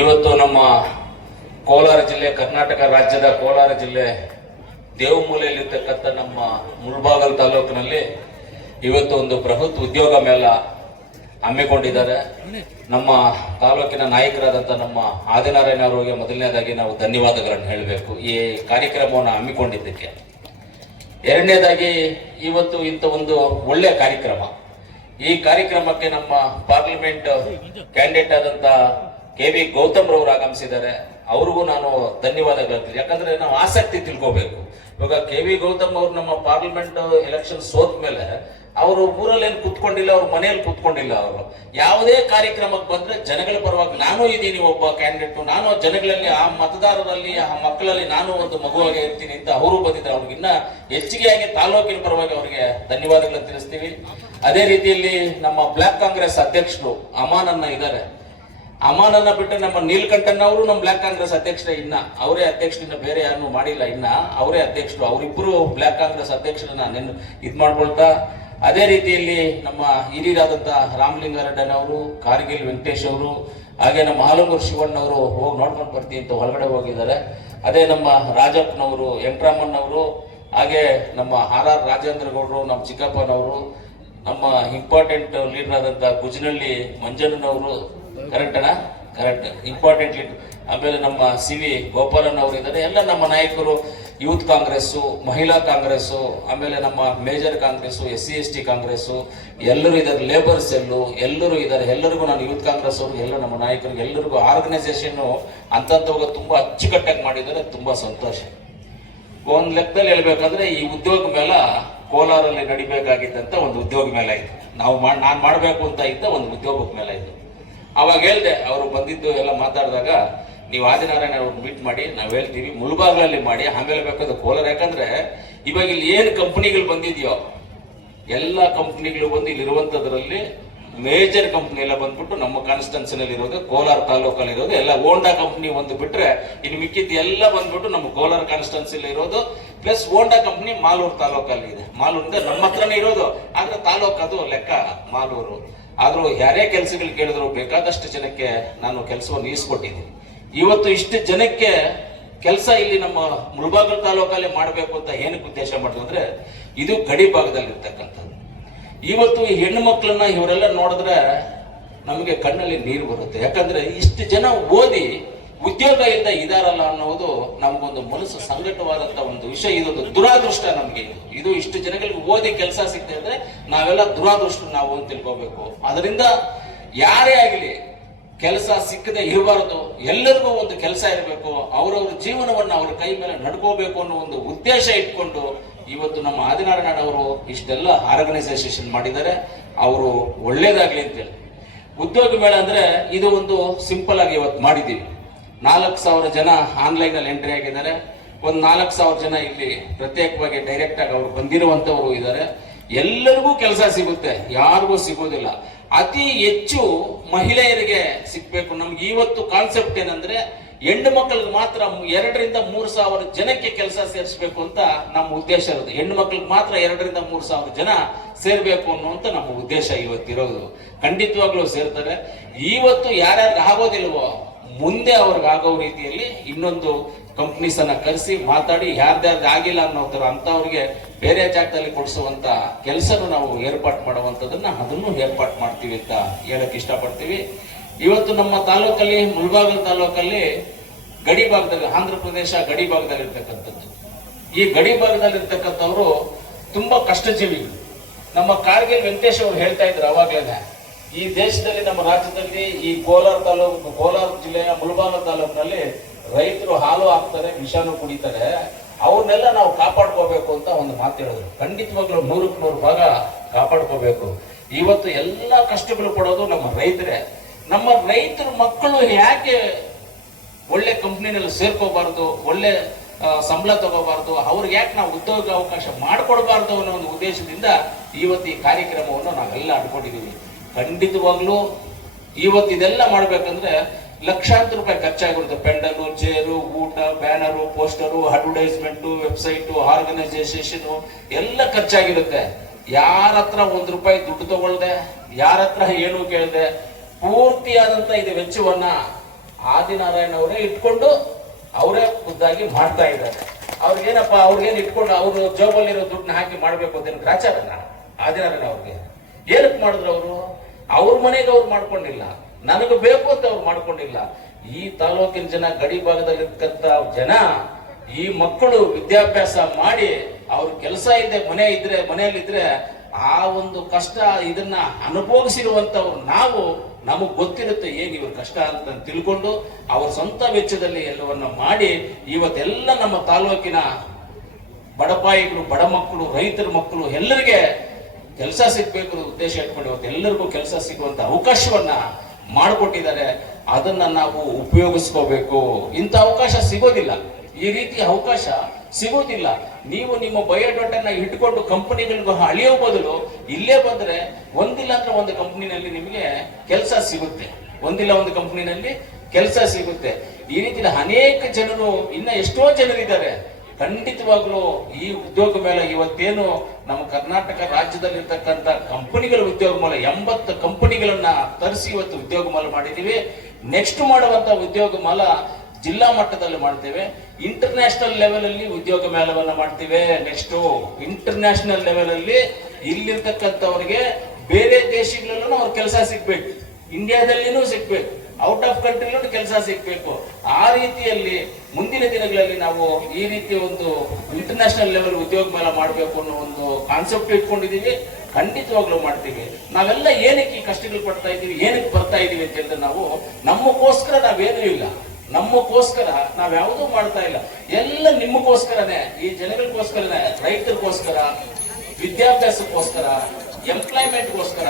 ಇವತ್ತು ನಮ್ಮ ಕೋಲಾರ ಜಿಲ್ಲೆ, ಕರ್ನಾಟಕ ರಾಜ್ಯದ ಕೋಲಾರ ಜಿಲ್ಲೆ ದೇವಮೂಲೆಯಲ್ಲಿರ್ತಕ್ಕಂಥ ನಮ್ಮ ಮುಳಬಾಗಲ್ ತಾಲೂಕಿನಲ್ಲಿ ಇವತ್ತು ಒಂದು ಬೃಹತ್ ಉದ್ಯೋಗ ಮೇಳ ಹಮ್ಮಿಕೊಂಡಿದ್ದಾರೆ. ನಮ್ಮ ತಾಲೂಕಿನ ನಾಯಕರಾದಂಥ ನಮ್ಮ ಆದಿನಾರಾಯಣ ಅವರಿಗೆ ಮೊದಲನೇದಾಗಿ ನಾವು ಧನ್ಯವಾದಗಳನ್ನು ಹೇಳಬೇಕು ಈ ಕಾರ್ಯಕ್ರಮವನ್ನು ಹಮ್ಮಿಕೊಂಡಿದ್ದಕ್ಕೆ. ಎರಡನೇದಾಗಿ ಇವತ್ತು ಇಂಥ ಒಂದು ಒಳ್ಳೆಯ ಕಾರ್ಯಕ್ರಮ, ಈ ಕಾರ್ಯಕ್ರಮಕ್ಕೆ ನಮ್ಮ ಪಾರ್ಲಿಮೆಂಟ್ ಕ್ಯಾಂಡಿಡೇಟ್ ಆದಂತ KV ಗೌತಮ್ ರವರು ಆಗಮಿಸಿದ್ದಾರೆ. ಅವ್ರಿಗೂ ನಾನು ಧನ್ಯವಾದಗಳು ಹೇಳ್ತೀನಿ. ಯಾಕಂದ್ರೆ ನಾವು ಆಸಕ್ತಿ ತಿಳ್ಕೋಬೇಕು. ಇವಾಗ KV ಗೌತಮ್ ಅವರು ನಮ್ಮ ಪಾರ್ಲಿಮೆಂಟ್ ಎಲೆಕ್ಷನ್ ಸೋತ ಮೇಲೆ ಅವರು ಊರಲ್ಲಿ ಏನು ಕುತ್ಕೊಂಡಿಲ್ಲ, ಅವ್ರ ಮನೆಯಲ್ಲಿ ಕುತ್ಕೊಂಡಿಲ್ಲ. ಅವರು ಯಾವುದೇ ಕಾರ್ಯಕ್ರಮಕ್ಕೆ ಬಂದ್ರೆ ಜನಗಳ ಪರವಾಗಿ ನಾನು ಇದ್ದೀನಿ, ಒಬ್ಬ ಕ್ಯಾಂಡಿಡೇಟ್, ನಾನು ಜನಗಳಲ್ಲಿ, ಆ ಮತದಾರರಲ್ಲಿ, ಆ ಮಕ್ಕಳಲ್ಲಿ ನಾನು ಒಂದು ಮಗುವಾಗಿ ಇರ್ತೀನಿ ಅಂತ ಅವರು ಬಂದಿದ್ದಾರೆ. ಅವ್ರಿಗಿನ್ನ ಹೆಚ್ಚಿಗೆಯಾಗಿ ತಾಲೂಕಿನ ಪರವಾಗಿ ಅವರಿಗೆ ಧನ್ಯವಾದಗಳನ್ನು ತಿಳಿಸ್ತೀವಿ. ಅದೇ ರೀತಿಯಲ್ಲಿ ನಮ್ಮ ಬ್ಲಾಕ್ ಕಾಂಗ್ರೆಸ್ ಅಧ್ಯಕ್ಷರು ಅಮಾನನ್ನ ಇದ್ದಾರೆ. ಅಮಾನನ್ನ ಬಿಟ್ಟು ನಮ್ಮ ನೀಲಕಂಠನ್ ಅವರು ನಮ್ಮ ಬ್ಲಾಕ್ ಕಾಂಗ್ರೆಸ್ ಅಧ್ಯಕ್ಷರೇ, ಇನ್ನ ಅವರೇ ಅಧ್ಯಕ್ಷರನ್ನ ಬೇರೆ ಯಾರು ಮಾಡಿಲ್ಲ, ಇನ್ನ ಅವರೇ ಅಧ್ಯಕ್ಷರು. ಅವರಿಬ್ಬರು ಬ್ಲಾಕ್ ಕಾಂಗ್ರೆಸ್ ಅಧ್ಯಕ್ಷರನ್ನ ಇದ್ ಮಾಡ್ಕೊಳ್ತಾ, ಅದೇ ರೀತಿಯಲ್ಲಿ ನಮ್ಮ ಹಿರಿಯರಾದಂತ ರಾಮಲಿಂಗಾರೆಡ್ಡನ್ ಅವರು, ಕಾರ್ಗಿಲ್ ವೆಂಕಟೇಶ್ ಅವರು, ಹಾಗೆ ನಮ್ಮ ಹಾಲೂರು ಶಿವಣ್ಣ ಅವರು ಹೋಗಿ ನೋಡ್ಕೊಂಡು ಬರ್ತೀವಿ ಅಂತ ಹೊರಗಡೆ ಹೋಗಿದ್ದಾರೆ. ಅದೇ ನಮ್ಮ ರಾಜಪ್ಪನವರು, ವೆಂಕಟರಾಮಣ್ಣವರು, ಹಾಗೆ ನಮ್ಮ RR ರಾಜೇಂದ್ರ ಗೌಡರು, ನಮ್ಮ ಚಿಕ್ಕಪ್ಪನವರು, ನಮ್ಮ ಇಂಪಾರ್ಟೆಂಟ್ ಲೀಡರ್ ಆದಂತ ಗುಜನಹಳ್ಳಿ ಮಂಜಣ್ಣನವರು, ಕರೆಕ್ಟ್ ಇಂಪಾರ್ಟೆಂಟ್ ಲೀಡರ್. ಆಮೇಲೆ ನಮ್ಮ CV ಗೋಪಾಲನ್ ಅವರು ಇದ್ದಾರೆ. ಎಲ್ಲ ನಮ್ಮ ನಾಯಕರು, ಯೂತ್ ಕಾಂಗ್ರೆಸ್ಸು, ಮಹಿಳಾ ಕಾಂಗ್ರೆಸ್ಸು, ಆಮೇಲೆ ನಮ್ಮ major Congress, SC ST Congress, ಎಲ್ಲರೂ ಇದ್ದಾರೆ. ಲೇಬರ್ ಸೆಲ್ಲು ಎಲ್ಲರೂ ಇದ್ದಾರೆ. ಎಲ್ಲರಿಗೂ ನಾನು ಯೂತ್ ಕಾಂಗ್ರೆಸ್ ಅವ್ರಿಗೆ, ಎಲ್ಲ ನಮ್ಮ ನಾಯಕರಿಗೆ ಎಲ್ಲರಿಗೂ ಆರ್ಗನೈಸೇಷನ್ ಅಂತಂತವಾಗ ತುಂಬಾ ಅಚ್ಚುಕಟ್ಟಾಗಿ ಮಾಡಿದ್ದಾರೆ. ತುಂಬಾ ಸಂತೋಷ. ಒಂದ್ ಲೆಕ್ಕದಲ್ಲಿ ಹೇಳ್ಬೇಕಂದ್ರೆ ಈ ಉದ್ಯೋಗ ಮೇಳ ಕೋಲಾರಲ್ಲಿ ನಡಿಬೇಕಾಗಿದ್ದಂತ ಒಂದು ಉದ್ಯೋಗ ಮೇಳ ಇದು. ನಾನು ಮಾಡಬೇಕು ಅಂತ ಇದ್ದ ಒಂದು ಉದ್ಯೋಗ ಮೇಳ ಇದು. ಅವಾಗ ಹೇಳ್ದೆ, ಅವರು ಬಂದಿದ್ದು ಎಲ್ಲ ಮಾತಾಡಿದಾಗ, ನೀವು ಆದಿನಾರಾಯಣ ಅವ್ರನ್ನ ಮೀಟ್ ಮಾಡಿ, ನಾವು ಹೇಳ್ತೀವಿ ಮುಳಬಾಗ್ಲಲ್ಲಿ ಮಾಡಿ, ಆಮೇಲೆ ಬೇಕಾದ್ರೆ ಕೋಲಾರ. ಯಾಕಂದ್ರೆ ಇವಾಗ ಇಲ್ಲಿ ಏನು ಕಂಪ್ನಿಗಳು ಬಂದಿದೆಯೋ ಎಲ್ಲ ಕಂಪ್ನಿಗಳು ಬಂದು ಇಲ್ಲಿರುವಂತದ್ರಲ್ಲಿ ಮೇಜರ್ ಕಂಪ್ನಿ ಎಲ್ಲ ಬಂದ್ಬಿಟ್ಟು ನಮ್ಮ ಕಾನ್ಸ್ಟಿಟ್ಯೂನ್ಸಿನಲ್ಲಿ ಇರೋದು, ಕೋಲಾರ ತಾಲೂಕಲ್ಲಿ ಇರೋದು ಎಲ್ಲ ಹೋಂಡಾ ಕಂಪ್ನಿ ಒಂದು ಬಿಟ್ರೆ ಇನ್ನು ಮಿಕ್ಕಿದ್ದು ಎಲ್ಲ ಬಂದ್ಬಿಟ್ಟು ನಮ್ಮ ಕೋಲಾರ ಕಾನ್ಸ್ಟಿಟ್ಯೂನ್ಸಿಲಿ ಇರೋದು. ಪ್ಲಸ್ ಹೋಂಡಾ ಕಂಪ್ನಿ ಮಾಲೂರು ತಾಲೂಕಲ್ಲಿ ಇದೆ. ಮಾಲೂರಿಂದ ನಮ್ಮ ಹತ್ರನೇ ಇರೋದು, ಆದ್ರೆ ತಾಲೂಕು ಅದು ಲೆಕ್ಕ ಮಾಲೂರು. ಆದ್ರೂ ಯಾರೇ ಕೆಲಸಗಳು ಕೇಳಿದ್ರು ಬೇಕಾದಷ್ಟು ಜನಕ್ಕೆ ನಾನು ಕೆಲಸವನ್ನು ಈಸ್ಕೊಟ್ಟಿದ್ದೀನಿ. ಇವತ್ತು ಇಷ್ಟು ಜನಕ್ಕೆ ಕೆಲಸ ಇಲ್ಲಿ ನಮ್ಮ ಮುಳಬಾಗಲ್ ತಾಲೂಕಲ್ಲಿ ಮಾಡಬೇಕು ಅಂತ ಏನಕ್ಕೆ ಉದ್ದೇಶ ಮಾಡಿದ್ರು ಅಂದ್ರೆ, ಇದು ಗಡಿ ಭಾಗದಲ್ಲಿ ಇರ್ತಕ್ಕಂಥದ್ದು. ಇವತ್ತು ಈ ಹೆಣ್ಣು ಮಕ್ಕಳನ್ನ ಇವರೆಲ್ಲ ನೋಡಿದ್ರೆ ನಮಗೆ ಕಣ್ಣಲ್ಲಿ ನೀರು ಬರುತ್ತೆ. ಯಾಕಂದ್ರೆ ಇಷ್ಟು ಜನ ಓದಿ ಉದ್ಯೋಗ ಇಲ್ಲದ ಇದಾರಲ್ಲ ಅನ್ನೋದು ನಮಗೊಂದು ಮನಸ್ಸು ಸಂಘಟವಾದಂತ ಒಂದು ವಿಷಯ. ಇದೊಂದು ದುರಾದೃಷ್ಟ ನಮ್ಗೆ. ಇದು ಇಷ್ಟು ಜನಗಳಿಗೆ ಓದಿ ಕೆಲಸ ಸಿಗ್ತಾ ಇದ್ರೆ ನಾವೆಲ್ಲ ದುರಾದೃಷ್ಟ ನಾವು ಅಂತ ತಿಳ್ಕೋಬೇಕು. ಅದರಿಂದ ಯಾರೇ ಆಗಲಿ ಕೆಲಸ ಸಿಕ್ಕದೆ ಇರಬಾರದು, ಎಲ್ಲರಿಗೂ ಒಂದು ಕೆಲಸ ಇರಬೇಕು, ಅವರವ್ರ ಜೀವನವನ್ನು ಅವ್ರ ಕೈ ಮೇಲೆ ನಡ್ಕೋಬೇಕು ಅನ್ನೋ ಒಂದು ಉದ್ದೇಶ ಇಟ್ಕೊಂಡು ಇವತ್ತು ನಮ್ಮ ಆದಿನಾರಾಯಣ ಅವರು ಇಷ್ಟೆಲ್ಲ ಆರ್ಗನೈಸೇಷನ್ ಮಾಡಿದ್ದಾರೆ. ಅವರು ಒಳ್ಳೇದಾಗ್ಲಿ ಅಂತೇಳಿ. ಉದ್ಯೋಗ ಮೇಳ ಅಂದ್ರೆ ಇದು ಒಂದು ಸಿಂಪಲ್ ಆಗಿ ಇವತ್ತು ಮಾಡಿದ್ದೀವಿ. 4,000 ಜನ ಆನ್ಲೈನ್ ಅಲ್ಲಿ ಎಂಟ್ರಿ ಆಗಿದ್ದಾರೆ. ಒಂದು 4,000 ಜನ ಇಲ್ಲಿ ಪ್ರತ್ಯೇಕವಾಗಿ ಡೈರೆಕ್ಟ್ ಆಗಿ ಅವರು ಬಂದಿರುವಂತವರು ಇದ್ದಾರೆ. ಎಲ್ಲರಿಗೂ ಕೆಲಸ ಸಿಗುತ್ತೆ, ಯಾರಿಗೂ ಸಿಗೋದಿಲ್ಲ. ಅತಿ ಹೆಚ್ಚು ಮಹಿಳೆಯರಿಗೆ ಸಿಗ್ಬೇಕು. ನಮ್ಗೆ ಇವತ್ತು ಕಾನ್ಸೆಪ್ಟ್ ಏನಂದ್ರೆ, ಹೆಣ್ಣು ಮಕ್ಕಳಿಗೆ ಮಾತ್ರ 2,000 ರಿಂದ 3,000 ಜನಕ್ಕೆ ಕೆಲಸ ಸೇರಿಸಬೇಕು ಅಂತ ನಮ್ಮ ಉದ್ದೇಶ ಇರೋದು. ಹೆಣ್ಣು ಮಕ್ಕಳಿಗೆ ಮಾತ್ರ 2,000 ರಿಂದ 3,000 ಜನ ಸೇರ್ಬೇಕು ಅನ್ನುವಂತ ನಮ್ಮ ಉದ್ದೇಶ ಇವತ್ತಿರೋದು. ಖಂಡಿತವಾಗ್ಲೂ ಸೇರ್ತಾರೆ. ಇವತ್ತು ಯಾರ್ಯಾರು ಆಗೋದಿಲ್ವೋ ಮುಂದೆ ಅವ್ರಿಗೆ ಆಗೋ ರೀತಿಯಲ್ಲಿ ಇನ್ನೊಂದು ಕಂಪ್ನೀಸ್ ಅನ್ನ ಕರೆಸಿ ಮಾತಾಡಿ, ಯಾರ್ದಾರ್ದು ಆಗಿಲ್ಲ ಅನ್ನೋತರ ಅಂತವ್ರಿಗೆ ಬೇರೆ ಜಾಗದಲ್ಲಿ ಕೊಡಿಸುವಂತ ಕೆಲಸನು ನಾವು ಏರ್ಪಾಟ್ ಮಾಡುವಂತದನ್ನ ಅದನ್ನು ಏರ್ಪಾಟ್ ಮಾಡ್ತೀವಿ ಅಂತ ಹೇಳಕ್ ಇಷ್ಟಪಡ್ತೀವಿ. ಇವತ್ತು ನಮ್ಮ ತಾಲೂಕಲ್ಲಿ, ಮುಳಬಾಗಲ್ ತಾಲೂಕಲ್ಲಿ ಗಡಿ ಭಾಗದಲ್ಲಿ, ಆಂಧ್ರ ಪ್ರದೇಶ ಗಡಿ ಭಾಗದಲ್ಲಿ ಇರ್ತಕ್ಕಂಥದ್ದು. ಈ ಗಡಿ ಭಾಗದಲ್ಲಿ ಇರ್ತಕ್ಕಂಥವ್ರು ತುಂಬಾ ಕಷ್ಟಜೀವಿಗಳು. ನಮ್ಮ ಕಾರ್ಗಿಲ್ ವೆಂಕಟೇಶ್ ಅವರು ಹೇಳ್ತಾ ಇದ್ರು ಅವಾಗ್ಲೇನೆ, ಈ ದೇಶದಲ್ಲಿ, ನಮ್ಮ ರಾಜ್ಯದಲ್ಲಿ, ಈ ಕೋಲಾರ ಜಿಲ್ಲೆಯ ಮುಳಬಾಗಲ್ ತಾಲೂಕಿನಲ್ಲಿ ರೈತರು ಹಾಲು ಹಾಕ್ತಾರೆ, ವಿಷಾನು ಕುಡಿತಾರೆ, ಅವ್ರನ್ನೆಲ್ಲ ನಾವು ಕಾಪಾಡ್ಕೋಬೇಕು ಅಂತ ಒಂದು ಮಾತು ಹೇಳಿದ್ರು. ಖಂಡಿತವಾಗ್ಲೂ 100ಕ್ಕೆ 100 ಭಾಗ ಕಾಪಾಡ್ಕೋಬೇಕು. ಇವತ್ತು ಎಲ್ಲ ಕಷ್ಟಗಳು ಪಡೋದು ನಮ್ಮ ರೈತರೇ. ನಮ್ಮ ರೈತರ ಮಕ್ಕಳು ಯಾಕೆ ಒಳ್ಳೆ ಕಂಪ್ನಿನಲ್ಲಿ ಸೇರ್ಕೋಬಾರ್ದು, ಒಳ್ಳೆ ಸಂಬಳ ತಗೋಬಾರ್ದು, ಅವ್ರಿಗೆ ಯಾಕೆ ನಾವು ಉದ್ಯೋಗ ಅವಕಾಶ ಮಾಡಿಕೊಡ್ಬಾರ್ದು ಅನ್ನೋ ಒಂದು ಉದ್ದೇಶದಿಂದ ಇವತ್ತು ಈ ಕಾರ್ಯಕ್ರಮವನ್ನು ನಾವೆಲ್ಲ ಅನ್ಕೊಂಡಿದೀವಿ. ಖಂಡಿತವಾಗ್ಲೂ ಇವತ್ತು ಇದೆಲ್ಲ ಮಾಡ್ಬೇಕಂದ್ರೆ ಲಕ್ಷಾಂತರ ರೂಪಾಯಿ ಖರ್ಚಾಗಿರುತ್ತೆ. ಪೆಂಡಲು, ಚೇರು, ಊಟ, banner, poster, advertisement, website, organisation ಎಲ್ಲ ಖರ್ಚಾಗಿರುತ್ತೆ. ಯಾರ ಹತ್ರ ₹1 ದುಡ್ಡು ತಗೊಳ್ದೆ, ಯಾರ ಹತ್ರ ಏನು ಕೇಳದೆ ಪೂರ್ತಿಯಾದಂತ ಇದು ವೆಚ್ಚವನ್ನ ಆದಿನಾರಾಯಣ ಅವರೇ ಇಟ್ಕೊಂಡು ಅವರೇ ಖುದ್ದಾಗಿ ಮಾಡ್ತಾ ಇದ್ದಾರೆ. ಅವ್ರಿಗೇನಪ್ಪ, ಅವ್ರಿಗೇನು ಇಟ್ಕೊಂಡು ಅವರು ಜೋಬಲ್ಲಿರೋ ದುಡ್ಡನ್ನ ಹಾಕಿ ಮಾಡ್ಬೇಕು ಅಂತ ಗ್ರಾಚಾರನ ಆದಿನಾರಾಯಣ ಅವ್ರಿಗೆ ಏನಕ್ಕೆ ಮಾಡಿದ್ರು? ಅವರು ಅವ್ರ ಮನೆಗೆ ಅವ್ರು ಮಾಡ್ಕೊಂಡಿಲ್ಲ, ನನಗೆ ಬೇಕು ಅಂತ ಅವ್ರು ಮಾಡ್ಕೊಂಡಿಲ್ಲ. ಈ ತಾಲೂಕಿನ ಜನ, ಗಡಿ ಭಾಗದಲ್ಲಿರ್ತಕ್ಕಂಥ ಜನ, ಈ ಮಕ್ಕಳು ವಿದ್ಯಾಭ್ಯಾಸ ಮಾಡಿ ಅವ್ರ ಕೆಲಸ ಇದ್ದೆ ಮನೆಯಲ್ಲಿದ್ರೆ ಆ ಒಂದು ಕಷ್ಟ ಇದನ್ನ ಅನುಭವಿಸಿರುವಂತವ್ರು ನಾವು, ನಮಗ್ ಗೊತ್ತಿರುತ್ತೆ ಏನು ಇವ್ರ ಕಷ್ಟ ಅಂತ ತಿಳ್ಕೊಂಡು ಅವ್ರ ಸ್ವಂತ ವೆಚ್ಚದಲ್ಲಿ ಎಲ್ಲವನ್ನ ಮಾಡಿ ಇವತ್ತೆಲ್ಲ ನಮ್ಮ ತಾಲೂಕಿನ ಬಡಪಾಯಿಗಳು, ಬಡ ಮಕ್ಕಳು, ರೈತರ ಮಕ್ಕಳು ಎಲ್ಲರಿಗೆ ಕೆಲಸ ಸಿಗ್ಬೇಕು ಉದ್ದೇಶ ಇಟ್ಕೊಂಡು ಇವತ್ತು ಎಲ್ಲರಿಗೂ ಕೆಲಸ ಸಿಗುವಂತ ಅವಕಾಶವನ್ನ ಮಾಡಿಕೊಟ್ಟಿದ್ದಾರೆ. ಅದನ್ನ ನಾವು ಉಪಯೋಗಿಸ್ಕೋಬೇಕು. ಇಂಥ ಅವಕಾಶ ಸಿಗೋದಿಲ್ಲ, ಈ ರೀತಿ ಅವಕಾಶ ಸಿಗೋದಿಲ್ಲ. ನೀವು ನಿಮ್ಮ ಬಯೋಡಾಟನ್ನ ಇಟ್ಕೊಂಡು ಕಂಪನಿಗಳಿಗೂ ಅಳಿಯೋ ಬದಲು ಇಲ್ಲೇ ಬಂದ್ರೆ ಒಂದಿಲ್ಲ ಅಂದ್ರೆ ಒಂದು ಕಂಪನಿನಲ್ಲಿ ನಿಮಗೆ ಕೆಲಸ ಸಿಗುತ್ತೆ, ಒಂದಿಲ್ಲ ಒಂದು ಕಂಪನಿನಲ್ಲಿ ಕೆಲಸ ಸಿಗುತ್ತೆ. ಈ ರೀತಿ ಅನೇಕ ಜನರು, ಇನ್ನ ಎಷ್ಟೋ ಜನರಿದ್ದಾರೆ. ಖಂಡಿತವಾಗ್ಲೂ ಈ ಉದ್ಯೋಗ ಮೇಳ ಇವತ್ತೇನು ನಮ್ಮ ಕರ್ನಾಟಕ ರಾಜ್ಯದಲ್ಲಿರ್ತಕ್ಕಂಥ ಕಂಪನಿಗಳ ಉದ್ಯೋಗ ಮೇಳ 80 ಕಂಪನಿಗಳನ್ನ ತರಿಸಿ ಇವತ್ತು ಉದ್ಯೋಗ ಮೇಳ ಮಾಡಿದೀವಿ. ನೆಕ್ಸ್ಟ್ ಮಾಡುವಂತ ಉದ್ಯೋಗ ಮೇಳ ಜಿಲ್ಲಾ ಮಟ್ಟದಲ್ಲಿ ಮಾಡ್ತೇವೆ. ಇಂಟರ್ನ್ಯಾಷನಲ್ ಲೆವೆಲ್ ಅಲ್ಲಿ ಉದ್ಯೋಗ ಮೇಳವನ್ನ ಮಾಡ್ತೇವೆ. ನೆಕ್ಸ್ಟ್ ಇಂಟರ್ನ್ಯಾಷನಲ್ ಲೆವೆಲ್ ಅಲ್ಲಿ ಇಲ್ಲಿರ್ತಕ್ಕಂಥವ್ರಿಗೆ ಬೇರೆ ದೇಶಗಳಲ್ಲೂ ಅವ್ರ ಕೆಲಸ ಸಿಗ್ಬೇಕು, ಇಂಡಿಯಾದಲ್ಲಿನೂ ಸಿಗ್ಬೇಕು, ಔಟ್ ಆಫ್ ಕಂಟ್ರಿಲೂ ಕೆಲಸ ಸಿಗ್ಬೇಕು. ಆ ರೀತಿಯಲ್ಲಿ ಮುಂದಿನ ದಿನಗಳಲ್ಲಿ ನಾವು ಈ ರೀತಿ ಒಂದು ಇಂಟರ್ನ್ಯಾಷನಲ್ ಲೆವೆಲ್ ಉದ್ಯೋಗ ಮೇಳ ಮಾಡಬೇಕು ಅನ್ನೋ ಒಂದು ಕಾನ್ಸೆಪ್ಟ್ ಇಟ್ಕೊಂಡಿದೀವಿ. ಖಂಡಿತವಾಗ್ಲೂ ಮಾಡ್ತೀವಿ. ನಾವೆಲ್ಲ ಏನಕ್ಕೆ ಈ ಕಷ್ಟಗಳು ಪಡ್ತಾ ಇದೀವಿ, ಏನಕ್ಕೆ ಬರ್ತಾ ಇದೀವಿ ಅಂತ ಹೇಳಿದ್ರೆ ನಾವು ನಮ್ಮಕ್ಕೋಸ್ಕರ ನಾವೇನೂ ಇಲ್ಲ, ನಮ್ಮಕ್ಕೋಸ್ಕರ ನಾವ್ಯಾವುದೂ ಮಾಡ್ತಾ ಇಲ್ಲ. ಎಲ್ಲ ನಿಮ್ಮಕ್ಕೋಸ್ಕರನೇ, ಈ ಜನಗಳಿಗೋಸ್ಕರನೇ, ರೈತರಿಗೋಸ್ಕರ, ವಿದ್ಯಾಭ್ಯಾಸಕ್ಕೋಸ್ಕರ, ಎಂಪ್ಲಾಯ್ಮೆಂಟ್ಗೋಸ್ಕರ,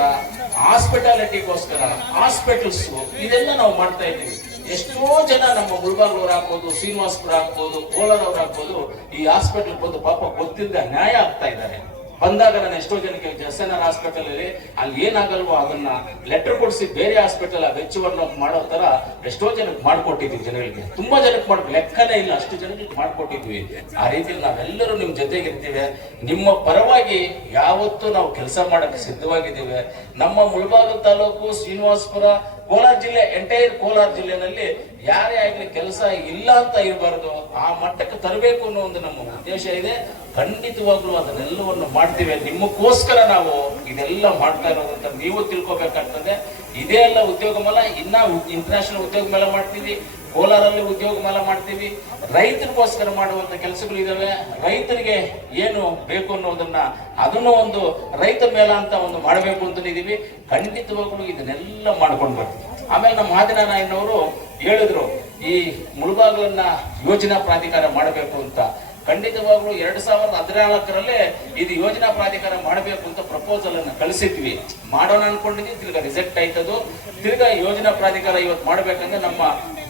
ಹಾಸ್ಪಿಟಾಲಿಟಿಗೋಸ್ಕರ, ಹಾಸ್ಪಿಟಲ್ಸ್, ಇದೆಲ್ಲ ನಾವು ಮಾಡ್ತಾ ಇದ್ದೀವಿ. ಎಷ್ಟೋ ಜನ ನಮ್ಮ ಮುಳಬಾಗಿಲವ್ರು ಆಗ್ಬೋದು, ಶ್ರೀನಿವಾಸಪುರ ಆಗ್ಬೋದು, ಕೋಲಾರ ಅವ್ರು ಆಗ್ಬೋದು, ಈ ಹಾಸ್ಪಿಟಲ್ ಬಂದು ಪಾಪ ಗೊತ್ತಿಲ್ಲದೆ ಅನ್ಯಾಯ ಆಗ್ತಾ ಇದ್ದಾರೆ. ಬಂದಾಗ ನಾನು ಎಷ್ಟೋ ಜನಕ್ಕೆ ಜಸನರ್ ಹಾಸ್ಪಿಟಲ್ ಅಲ್ಲಿ ಅಲ್ಲಿ ಏನಾಗಲ್ವೋ ಅದನ್ನ ಲೆಟರ್ ಕೊಡಿಸಿ ಬೇರೆ ಹಾಸ್ಪಿಟಲ್ ಆ ವೆಚ್ಚವನ್ನು ಮಾಡೋ ತರ ಎಷ್ಟೋ ಜನಕ್ಕೆ ಮಾಡ್ಕೊಟ್ಟಿದ್ವಿ. ಜನಗಳಿಗೆ ತುಂಬಾ ಜನಕ್ಕೆ ಮಾಡ್ಬೇಕು, ಲೆಕ್ಕನೇ ಇಲ್ಲ, ಅಷ್ಟು ಜನಕ್ಕೆ ಮಾಡ್ಕೊಟ್ಟಿದ್ವಿ. ಆ ರೀತಿ ನಾವೆಲ್ಲರೂ ನಿಮ್ ಜೊತೆಗಿರ್ತೀವಿ. ನಿಮ್ಮ ಪರವಾಗಿ ಯಾವತ್ತೂ ನಾವು ಕೆಲಸ ಮಾಡಕ್ಕೆ ಸಿದ್ಧವಾಗಿದ್ದೀವಿ. ನಮ್ಮ ಮುಳಬಾಗಿಲು ತಾಲೂಕು, ಶ್ರೀನಿವಾಸಪುರ, ಕೋಲಾರ ಜಿಲ್ಲೆ, ಎಂಟೈರ್ ಕೋಲಾರ ಜಿಲ್ಲೆನಲ್ಲಿ ಯಾರೇ ಆಗ್ಲಿ ಕೆಲಸ ಇಲ್ಲ ಅಂತ ಇರಬಾರದು, ಆ ಮಟ್ಟಕ್ಕೆ ತರಬೇಕು ಅನ್ನೋ ಒಂದು ನಮ್ಮ ಉದ್ದೇಶ ಇದೆ. ಖಂಡಿತವಾಗ್ಲೂ ಅದನ್ನೆಲ್ಲವನ್ನು ಮಾಡ್ತೀವಿ. ನಿಮ್ಮಕ್ಕೋಸ್ಕರ ನಾವು ಇದೆಲ್ಲ ಮಾಡ್ತಾ ಇರೋದಂತ ನೀವು ತಿಳ್ಕೊಬೇಕಾಗ್ತದೆ. ಇದೇ ಎಲ್ಲ ಉದ್ಯೋಗ ಮೇಳ, ಇನ್ನ ಇಂಟರ್ನ್ಯಾಷನಲ್ ಉದ್ಯೋಗ ಮೇಳ ಮಾಡ್ತೀವಿ, ಕೋಲಾರಲ್ಲಿ ಉದ್ಯೋಗ ಮೇಳ ಮಾಡ್ತೀವಿ. ರೈತರಿಗೋಸ್ಕರ ಮಾಡುವಂತ ಕೆಲಸಗಳು ಇದಾವೆ. ರೈತರಿಗೆ ಏನು ಬೇಕು ಅನ್ನೋದನ್ನ ಅದನ್ನು ಒಂದು ರೈತ ಮೇಳ ಅಂತ ಒಂದು ಮಾಡಬೇಕು ಅಂತ ಇದೀವಿ. ಖಂಡಿತವಾಗ್ಲೂ ಇದನ್ನೆಲ್ಲ ಮಾಡ್ಕೊಂಡು ಬರ್ತೀವಿ. ಆಮೇಲೆ ನಮ್ಮ ಆದಿನಾರಾಯಣವರು ಹೇಳಿದ್ರು, ಈ ಮುಳಬಾಗಿಲನ್ನ ಯೋಜನಾ ಪ್ರಾಧಿಕಾರ ಮಾಡಬೇಕು ಅಂತ. ಖಂಡಿತವಾಗ್ಲೂ 2014 ಇದು ಯೋಜನಾ ಪ್ರಾಧಿಕಾರ ಮಾಡಬೇಕು ಅಂತ ಪ್ರಪೋಸಲ್ ಅನ್ನ ಕಳಿಸಿದ್ವಿ. ಮಾಡೋಣ ಅನ್ಕೊಂಡಿದ್ವಿ, ತಿರ್ಗಾ ರಿಜೆಕ್ಟ್ ಆಯ್ತದು. ತಿರ್ಗಾ ಯೋಜನಾ ಪ್ರಾಧಿಕಾರ ಇವತ್ತು ಮಾಡ್ಬೇಕಂದ್ರೆ ನಮ್ಮ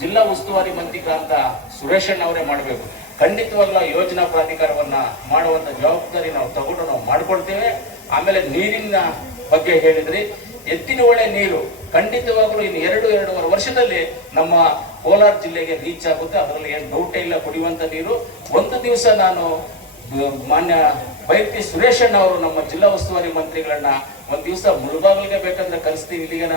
ಜಿಲ್ಲಾ ಉಸ್ತುವಾರಿ ಮಂತ್ರಿಗಳಂತ ಸುರೇಶಣ್ಣ ಅವರೇ ಮಾಡಬೇಕು. ಖಂಡಿತವಾಗ್ಲೂ ಯೋಜನಾ ಪ್ರಾಧಿಕಾರವನ್ನ ಮಾಡುವಂತ ಜವಾಬ್ದಾರಿ ನಾವು ತಗೊಂಡು ನಾವು ಮಾಡ್ಕೊಳ್ತೇವೆ. ಆಮೇಲೆ ನೀರಿನ ಬಗ್ಗೆ ಹೇಳಿದ್ರಿ, ಎತ್ತಿನ ಹೊಳೆ ನೀರು ಖಂಡಿತವಾಗ್ಲೂ ಇನ್ನು 2-2.5 ವರ್ಷದಲ್ಲಿ ನಮ್ಮ ಕೋಲಾರ ಜಿಲ್ಲೆಗೆ ರೀಚ್ ಆಗುತ್ತೆ. ಅದರಲ್ಲಿ ಏನು ಡೌಟೇ ಇಲ್ಲ. ಕುಡಿಯುವಂತ ನೀರು ಒಂದು ದಿವಸ ನಾನು ಮಾನ್ಯ ಬೈರ್ತಿ ಸುರೇಶಣ್ಣ ಅವರು ನಮ್ಮ ಜಿಲ್ಲಾ ಉಸ್ತುವಾರಿ ಮಂತ್ರಿಗಳನ್ನ ಒಂದ್ ದಿವಸ ಮುಳಬಾಗಿಲಿಗೆ ಬೇಕಂದ್ರೆ ಕರೆಸ್ತೀವಿ. ಇಲ್ಲಿಗೆ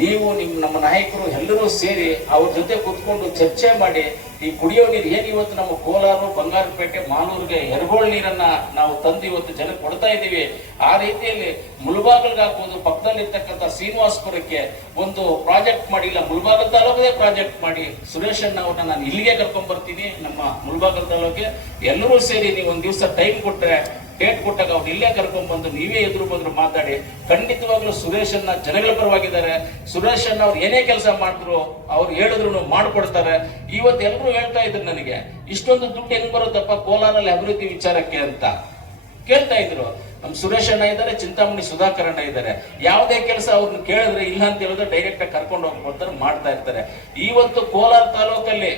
ನೀವು ನಮ್ಮ ನಾಯಕರು ಎಲ್ಲರೂ ಸೇರಿ ಅವ್ರ ಜೊತೆ ಕೂತ್ಕೊಂಡು ಚರ್ಚೆ ಮಾಡಿ ಈ ಕುಡಿಯೋ ನೀರು ಏನ್ ಇವತ್ತು ನಮ್ಮ ಕೋಲಾರ, ಬಂಗಾರಪೇಟೆ, ಮಾಲೂರಿಗೆ ಎರ್ಗೋಳ್ ನೀರನ್ನ ನಾವು ತಂದು ಇವತ್ತು ಜನಕ್ಕೆ ಕೊಡ್ತಾ ಇದ್ದೀವಿ. ಆ ರೀತಿಯಲ್ಲಿ ಮುಳಬಾಗಿಲಿಗೆ ಹಾಕುವುದು, ಪಕ್ಕದಲ್ಲಿರ್ತಕ್ಕಂಥ ಶ್ರೀನಿವಾಸಪುರಕ್ಕೆ ಒಂದು ಪ್ರಾಜೆಕ್ಟ್ ಮಾಡಿ, ಇಲ್ಲ ಮುಳಬಾಗಿಲು ತಾಲೂಕೇ ಪ್ರಾಜೆಕ್ಟ್ ಮಾಡಿ ಸುರೇಶಣ್ಣ ಅವ್ರನ್ನ ನಾನು ಇಲ್ಲಿಗೆ ಕರ್ಕೊಂಡ್ ಬರ್ತೀನಿ. ನಮ್ಮ ಮುಳಬಾಗಿಲು ತಾಲೂಕಿಗೆ ಎಲ್ಲರೂ ಸೇರಿ ನೀವು ಒಂದ್ ದಿವಸ ಟೈಮ್ ಕೊಟ್ರೆ, ಡೇಟ್ ಕೊಟ್ಟಾಗ ಅವ್ರು ಇಲ್ಲೇ ಕರ್ಕೊಂಡ್ ಬಂದು ನೀವೇ ಎದುರು ಬಂದ್ರು ಮಾತಾಡಿ. ಖಂಡಿತವಾಗ್ಲೂ ಸುರೇಶನ್ನ ಜನಗಳ ಪರವಾಗಿದ್ದಾರೆ. ಸುರೇಶನ್ನ ಅವ್ರು ಏನೇ ಕೆಲಸ ಮಾಡಿದ್ರು ಅವ್ರು ಹೇಳಿದ್ರು ಮಾಡ್ಕೊಡ್ತಾರೆ. ಇವತ್ತು ಎಲ್ಲರೂ ಹೇಳ್ತಾ ಇದ್ರು ನನಗೆ, ಇಷ್ಟೊಂದು ದುಡ್ಡು ಹೆಂಗ್ ಬರುತ್ತಪ್ಪ ಕೋಲಾರಲ್ಲಿ ಅಭಿವೃದ್ಧಿ ವಿಚಾರಕ್ಕೆ ಅಂತ ಕೇಳ್ತಾ ಇದ್ರು. ನಮ್ ಸುರೇಶಣ್ಣ ಇದ್ದಾರೆ, ಚಿಂತಾಮಣಿ ಸುಧಾಕರಣ್ಣ ಇದ್ದಾರೆ. ಯಾವುದೇ ಕೆಲಸ ಅವ್ರನ್ನ ಕೇಳಿದ್ರೆ ಇಲ್ಲ ಅಂತ ಹೇಳಿದ್ರೆ ಡೈರೆಕ್ಟ್ ಆಗಿ ಕರ್ಕೊಂಡು ಹೋಗ್ಕೊಡ್ತಾರೆ, ಮಾಡ್ತಾ ಇರ್ತಾರೆ. ಇವತ್ತು ಕೋಲಾರ ತಾಲೂಕಲ್ಲಿ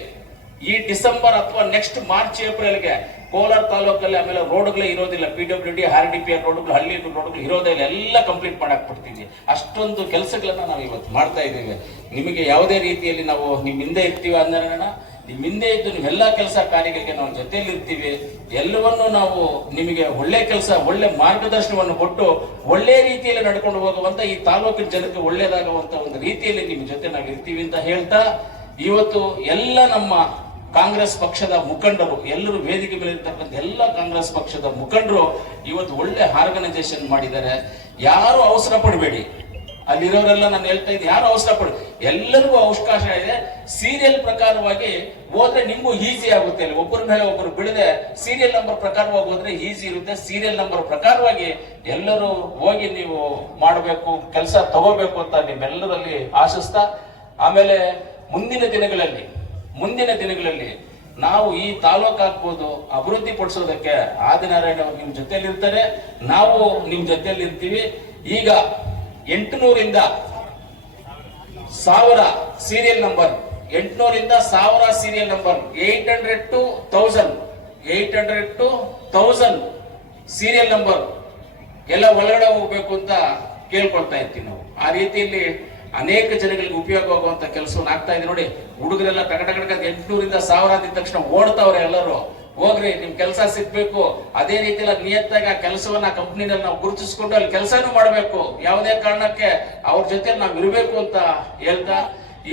ಈ ಡಿಸೆಂಬರ್ ಅಥವಾ ನೆಕ್ಸ್ಟ್ ಮಾರ್ಚ್ ಏಪ್ರಿಲ್ಗೆ ಕೋಲಾರ ತಾಲೂಕಲ್ಲಿ ಆಮೇಲೆ ರೋಡ್ಗಳೇ ಇರೋದಿಲ್ಲ. PWD, RDPR ರೋಡ್ಗಳು, ಹಳ್ಳಿ ರೋಡ್ಗಳು ಇರೋದೇ ಇಲ್ಲ, ಎಲ್ಲ ಕಂಪ್ಲೀಟ್ ಮಾಡಕ್ ಬಿಡ್ತೀವಿ. ಅಷ್ಟೊಂದು ಕೆಲಸಗಳನ್ನ ನಾವು ಇವತ್ತು ಮಾಡ್ತಾ ಇದ್ದೀವಿ. ನಿಮಗೆ ಯಾವುದೇ ರೀತಿಯಲ್ಲಿ ನಾವು ನಿಮ್ ಹಿಂದೆ ಇರ್ತೀವಿ ಅಂದ್ರೆ ನಿಮ್ ಹಿಂದೆ ಇದ್ದು ನೀವೆಲ್ಲ ಕೆಲಸ ಕಾರ್ಯಗಳಿಗೆ ನಾವು ಜೊತೆಯಲ್ಲಿ ಇರ್ತೀವಿ. ಎಲ್ಲವನ್ನೂ ನಾವು ನಿಮಗೆ ಒಳ್ಳೆ ಕೆಲಸ, ಒಳ್ಳೆ ಮಾರ್ಗದರ್ಶನವನ್ನು ಕೊಟ್ಟು ಒಳ್ಳೆ ರೀತಿಯಲ್ಲಿ ನಡ್ಕೊಂಡು ಹೋಗುವಂತ, ಈ ತಾಲೂಕಿನ ಜನಕ್ಕೆ ಒಳ್ಳೇದಾಗುವಂತ ಒಂದು ರೀತಿಯಲ್ಲಿ ನಿಮ್ ಜೊತೆ ನಾವು ಇರ್ತೀವಿ ಅಂತ ಹೇಳ್ತಾ, ಇವತ್ತು ಎಲ್ಲ ನಮ್ಮ ಕಾಂಗ್ರೆಸ್ ಪಕ್ಷದ ಮುಖಂಡರು ಎಲ್ಲರೂ ವೇದಿಕೆ ಮೇಲೆ ಇರ್ತಕ್ಕಂಥ ಎಲ್ಲ ಕಾಂಗ್ರೆಸ್ ಪಕ್ಷದ ಮುಖಂಡರು ಇವತ್ತು ಒಳ್ಳೆ ಆರ್ಗನೈಸೇಷನ್ ಮಾಡಿದ್ದಾರೆ. ಯಾರು ಅವಸರ ಪಡಬೇಡಿ, ಅಲ್ಲಿರೋರೆಲ್ಲ ನಾನು ಹೇಳ್ತಾ ಇದ್ದೀನಿ, ಯಾರು ಅವಸರ ಪಡ, ಎಲ್ಲರಿಗೂ ಅವಕಾಶ ಇದೆ. ಸೀರಿಯಲ್ ಪ್ರಕಾರವಾಗಿ ಹೋದ್ರೆ ನಿಮ್ಗೂ ಈಸಿ ಆಗುತ್ತೆ. ಅಲ್ಲಿ ಒಬ್ಬರ ಮೇಲೆ ಒಬ್ಬರು ಬಿಡದೆ ಸೀರಿಯಲ್ ನಂಬರ್ ಪ್ರಕಾರವಾಗಿ ಹೋದ್ರೆ ಈಸಿ ಇರುತ್ತೆ. ಸೀರಿಯಲ್ ನಂಬರ್ ಪ್ರಕಾರವಾಗಿ ಎಲ್ಲರೂ ಹೋಗಿ ನೀವು ಮಾಡಬೇಕು, ಕೆಲಸ ತಗೋಬೇಕು ಅಂತ ನಿಮ್ಮೆಲ್ಲರಲ್ಲಿ ಆಶಿಸ್ತಾ, ಆಮೇಲೆ ಮುಂದಿನ ದಿನಗಳಲ್ಲಿ ನಾವು ಈ ತಾಲೂಕು ಆಗ್ಬೋದು ಅಭಿವೃದ್ಧಿ ಪಡಿಸೋದಕ್ಕೆ ಆದಿನಾರಾಯಣ ಅವರು ನಿಮ್ ಜೊತೆಯಲ್ಲಿ ಇರ್ತಾರೆ, ನಾವು ನಿಮ್ ಜೊತೆಯಲ್ಲಿ ಇರ್ತೀವಿ. ಈಗ 800ರಿಂದ 1000 ಸೀರಿಯಲ್ ನಂಬರ್, 800ರಿಂದ 1000 serial number, 800 to 1000 serial number ಎಲ್ಲ ಒಳಗಡೆ ಹೋಗ್ಬೇಕು ಅಂತ ಕೇಳ್ಕೊಳ್ತಾ ಇರ್ತೀವಿ ನಾವು. ಆ ರೀತಿಯಲ್ಲಿ ಅನೇಕ ಜನಗಳಿಗೆ ಉಪಯೋಗವಾಗುವಂತ ಕೆಲಸವನ್ನು ಆಗ್ತಾ ಇದೆ. ನೋಡಿ, ಹುಡುಗರೆಲ್ಲ ಟಕ 800ರಿಂದ 1000 ಅಂದ ತಕ್ಷಣ ಓಡ್ತಾವ್ರೆ. ಎಲ್ಲರೂ ಹೋಗ್ರಿ, ನಿಮ್ ಕೆಲಸ ಸಿಗ್ಬೇಕು. ಅದೇ ರೀತಿಯಲ್ಲಿ ನಿಯತ್ತಾಗಿ ಆ ಕೆಲಸವನ್ನ ಕಂಪ್ನಿನಲ್ಲಿ ನಾವು ಗುರುತಿಸ್ಕೊಂಡು ಅಲ್ಲಿ ಕೆಲಸನೂ ಮಾಡಬೇಕು. ಯಾವುದೇ ಕಾರಣಕ್ಕೆ ಅವ್ರ ಜೊತೆ ನಾವು ಇರಬೇಕು ಅಂತ ಹೇಳ್ತಾ,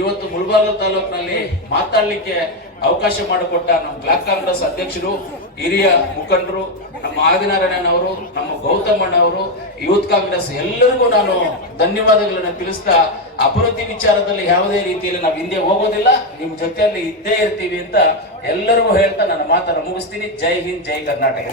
ಇವತ್ತು ಮುಳಬಾಗಿಲು ತಾಲೂಕಿನಲ್ಲಿ ಮಾತಾಡ್ಲಿಕ್ಕೆ ಅವಕಾಶ ಮಾಡಿಕೊಟ್ಟ ನಮ್ಮ ಬ್ಲಾಕ್ ಕಾಂಗ್ರೆಸ್ ಅಧ್ಯಕ್ಷರು, ಹಿರಿಯ ಮುಖಂಡರು, ನಮ್ಮ ಆದಿನಾರಾಯಣ ಅವರು, ನಮ್ಮ ಗೌತಮಣ್ಣ ಅವರು, ಯೂತ್ ಕಾಂಗ್ರೆಸ್ ಎಲ್ಲರಿಗೂ ನಾನು ಧನ್ಯವಾದಗಳನ್ನು ತಿಳಿಸ್ತಾ, ಅಭಿವೃದ್ಧಿ ವಿಚಾರದಲ್ಲಿ ಯಾವುದೇ ರೀತಿಯಲ್ಲಿ ನಾವು ಹಿಂದೆ ಹೋಗೋದಿಲ್ಲ, ನಿಮ್ ಜೊತೆಯಲ್ಲಿ ಇದ್ದೇ ಇರ್ತೀವಿ ಅಂತ ಎಲ್ಲರಿಗೂ ಹೇಳ್ತಾ ನನ್ನ ಮಾತನ್ನು ಮುಗಿಸ್ತೀನಿ. ಜೈ ಹಿಂದ್, ಜೈ ಕರ್ನಾಟಕ.